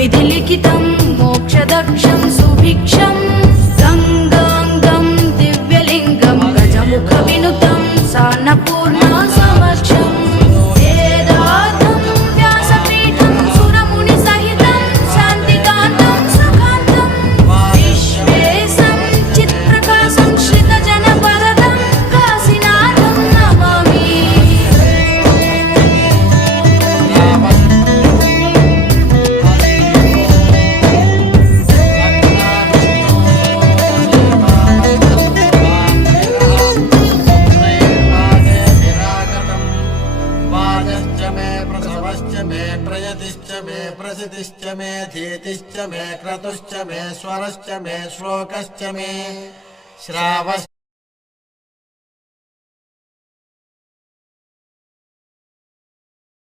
विधिलिखितं मोक्षदक्षं सुभिक्षं गङ्गाङ्गं दिव्यलिङ्गं गजमुखविनुतं सान्नपूर्णा समक्षम् वेदार्थं व्यासपीठं सुरमुनिसहितं शान्तिकान्तं सुखान्तं विश्वेशं चित्प्रकाशं श्रितजनवरदं काशीनाथं Namami. प्रयतिश्च मे प्रसिद्धिश्च मे धीतिश्च मे क्रतुश्च मे स्वरश्च मे श्लोकश्च मे श्रावश्च